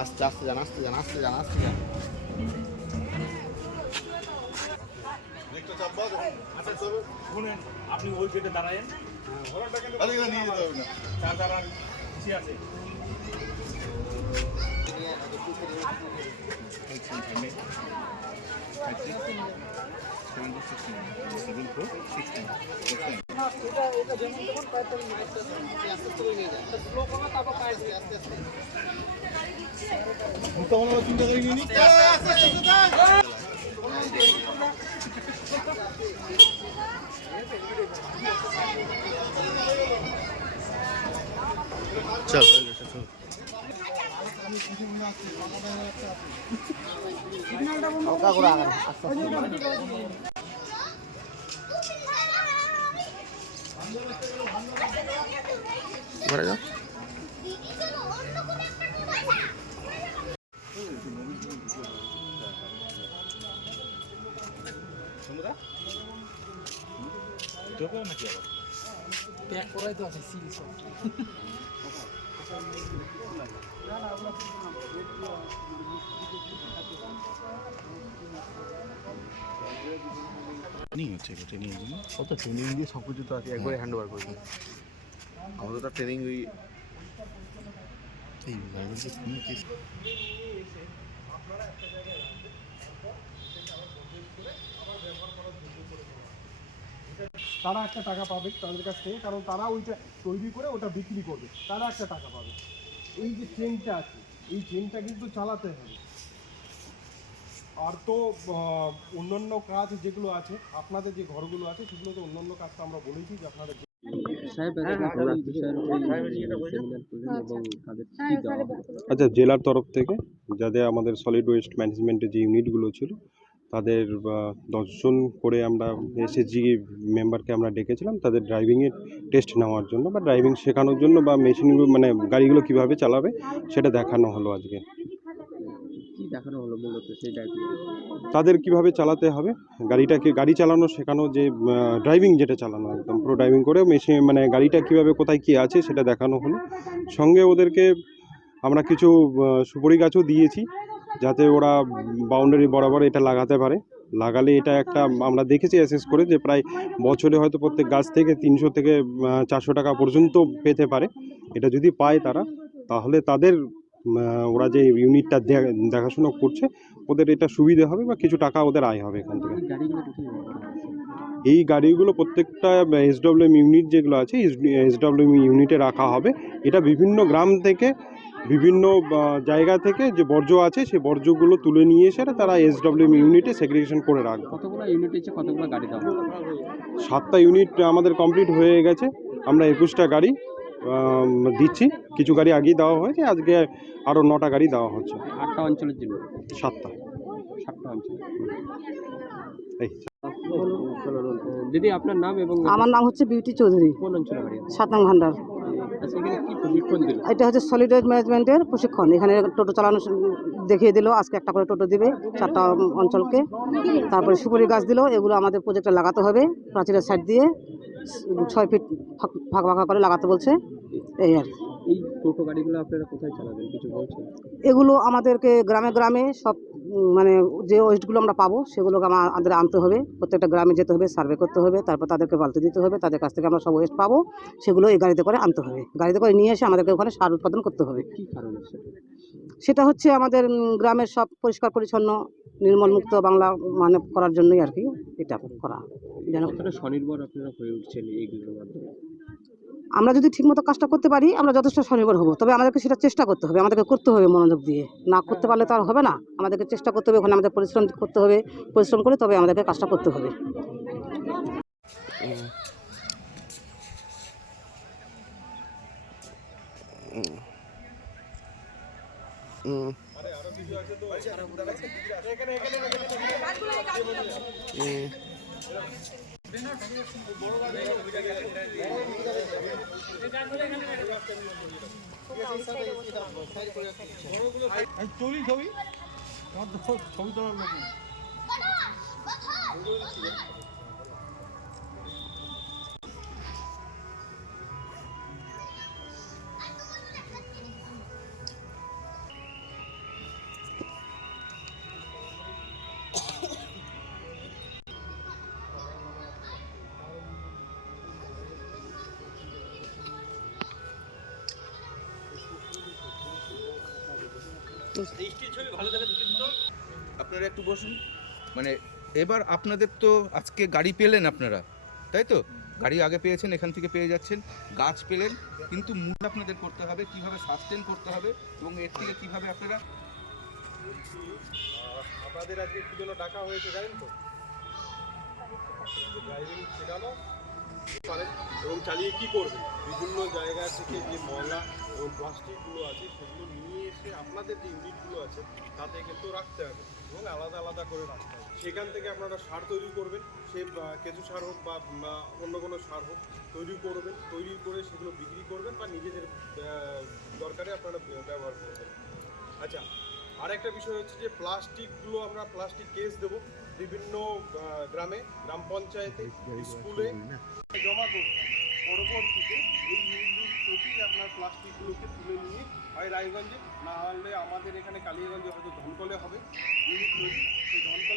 আস্তে আস্তে যান আস্তে যান আস্তে যান আস্তে যান। আচ্ছা আপনি ওই গেটে দাঁড়ায়েন। নিয়ে যেতে হবে না। চিন্তা করিনি চল। ঘরে নাকি আবার প্যাক করাই তো আছে সিল ট্রেনিং হচ্ছে ট্রেনিং কত ট্রেনিং দিয়ে সব কিছু তো আছে একবারে হ্যান্ড ওভার করে আমাদের তো ট্রেনিং ওই এই ড্রাইভার যে ফোনে কেস তারা একটা টাকা পাবে তাদের কাছ থেকে কারণ তারা ওইটা তৈরি করে ওটা বিক্রি করবে। তারা একটা টাকা পাবে। এই যে ট্রেনটা আছে এই চেনটা কিন্তু চালাতে হবে। আর তো অন্যান্য কাজ যেগুলো আছে আপনাদের যে ঘরগুলো আছে সেগুলো তো অন্যান্য কাজ তো আমরা বলেছি যে আপনাদের আচ্ছা। জেলার তরফ থেকে যাদের আমাদের সলিড ওয়েস্ট ম্যানেজমেন্টের যে ইউনিটগুলো ছিল তাদের দশজন করে আমরা এসএসজি মেম্বারকে আমরা ডেকেছিলাম তাদের ড্রাইভিংয়ের টেস্ট নেওয়ার জন্য বা ড্রাইভিং শেখানোর জন্য বা মেশিনগুলো মানে গাড়িগুলো কীভাবে চালাবে সেটা দেখানো হলো আজকে। দেখানো হলো মূলত সেই টাইপের তাদের কীভাবে চালাতে হবে গাড়িটাকে গাড়ি চালানো শেখানো যে ড্রাইভিং যেটা চালানো একদম পুরো ড্রাইভিং করে মেশিন মানে গাড়িটা কীভাবে কোথায় কী আছে সেটা দেখানো হলো। সঙ্গে ওদেরকে আমরা কিছু সুপরি গাছও দিয়েছি যাতে ওরা বাউন্ডারি বরাবর এটা লাগাতে পারে। লাগালে এটা একটা আমরা দেখেছি অ্যাসেস করে যে প্রায় বছরে হয়তো প্রত্যেক গাছ থেকে তিনশো থেকে চারশো টাকা পর্যন্ত পেতে পারে। এটা যদি পায় তারা, তাহলে তাদের ওরা যে ইউনিটটা দেখাশুনো করছে, ওদের এটা সুবিধে হবে বা কিছু টাকা ওদের আয় হবে এখান থেকে। এই গাড়িগুলো প্রত্যেকটা এসডব্লিউএম ইউনিট যেগুলো আছে এসডব্লিউএম ইউনিটে রাখা হবে। এটা বিভিন্ন গ্রাম থেকে বিভিন্ন জায়গা থেকে যে বর্জ্য আছে সেই বর্জ্যগুলো তুলে নিয়ে এসে তারা এসডব্লিউএম ইউনিটে সেগ্রিগেশন করে রাখবে। কতগুলো ইউনিট আছে কতগুলো গাড়ি সাতটা ইউনিট আমাদের কমপ্লিট হয়ে গেছে। আমরা একুশটা গাড়ি দিচ্ছি। কিছু গাড়ি আগেই দেওয়া হয়েছে আজকে আরও নটা গাড়ি দেওয়া হচ্ছে। আটটা অঞ্চলের জন্য? সাতটা। সাতটা অঞ্চল এই। দিদি আপনার নাম এবং আমার নাম হচ্ছে বিউটি চৌধুরী। কোন অঞ্চলে বাড়ি? ভান্ডার। এটা হচ্ছে সলিড ওয়েস্ট ম্যানেজমেন্টের প্রশিক্ষণ। এখানে টোটো চালানো দেখিয়ে দিল আজকে একটা করে টোটো দিবে চারটা অঞ্চলকে। তারপরে সুপারি গাছ দিল এগুলো আমাদের প্রজেক্টে লাগাতে হবে প্রাচীরের সাইড দিয়ে ছয় ফিট ফাঁক- ফাঁক করে লাগাতে বলছে। এই আর কি। এই টোটো গাড়িগুলো আপনারা কোথায় চালাবেন কিছু বলছেন? এগুলো আমাদেরকে গ্রামে গ্রামে সব মানে যে ওয়েস্টগুলো আমরা পাবো সেগুলোকে আমা- আমাদের আনতে হবে। প্রত্যেকটা গ্রামে যেতে হবে সার্ভে করতে হবে তারপর তাদেরকে বালতি দিতে হবে তাদের কাছ থেকে আমরা সব ওয়েস্ট পাবো সেগুলো এই গাড়িতে করে আনতে হবে। গাড়িতে করে নিয়ে এসে আমাদেরকে ওখানে সার উৎপাদন করতে হবে। কি সেটা? সেটা হচ্ছে আমাদের গ্রামের সব পরিষ্কার পরিচ্ছন্ন নির্মল মুক্ত বাংলা মানে করার জন্যই আর কি এটা করা। যেন স্বনির্ভর আপনারা হয়ে উঠছেন এইগুলোর মাধ্যমে? আমরা যদি ঠিকমতো কাজটা করতে পারি, আমরা যথেষ্ট স্বনির্ভর হব। তবে আমাদেরকে সেটা চেষ্টা করতে হবে, আমাদেরকে করতে হবে মনোযোগ দিয়ে। না করতে পারলে তো আর হবে না। আমাদেরকে চেষ্টা করতে হবে, ওখানে আমাদের পরিশ্রম করতে হবে, পরিশ্রম করে তবে আমাদেরকে কাজটা করতে হবে। হুম হুম ছবি? ছবি ছবি তোলার লোক আপনারা একটু বসুন। মানে এবার আপনাদের তো আজকে গাড়ি পেলেন আপনারা তাই তো? গাড়ি আগে পেয়েছেন এখান থেকে পেয়ে যাচ্ছেন। গাছ পেলেন কিন্তু মূল আপনাদের করতে হবে কীভাবে সাস্টেন করতে হবে এবং এর থেকে কীভাবে আপনারা আপনাদের আজকে কি জন্য ডাকা হয়েছে জানেন তো? ড্রাইভিং শেখানো। পারেন এবং চালিয়ে কি করবেন বিভিন্ন জায়গা থেকে যে ময়লা এবং প্লাস্টিকগুলো আছে, সেগুলো নিয়ে এসে আপনাদের যে ইউনিটগুলো আছে, তাতে কিন্তু রাখতে হবে এবং আলাদা আলাদা করে রাখতে হবে। সেখান থেকে আপনারা সার তৈরি করবেন, সে কেঁচু সার হোক বা অন্য কোনো সার হোক, তৈরি করবেন, তৈরি করে সেগুলো বিক্রি করবেন বা নিজেদের দরকারে আপনারা ব্যবহার করবেন। আচ্ছা আর একটা বিষয় হচ্ছে যে প্লাস্টিকগুলো আমরা প্লাস্টিক কেস দেব বিভিন্ন গ্রামে গ্রাম পঞ্চায়েতে স্কুলে। জমা করতে পরবর্তীতে এই ইউনিট থেকেই আপনার প্লাস্টিকগুলোকে তুলে নিয়ে হয় রায়গঞ্জে না হলে আমাদের এখানে কালিয়াগঞ্জে হয়তো ধনকলে হবে। ইউনিট তৈরি সেই ধনকলে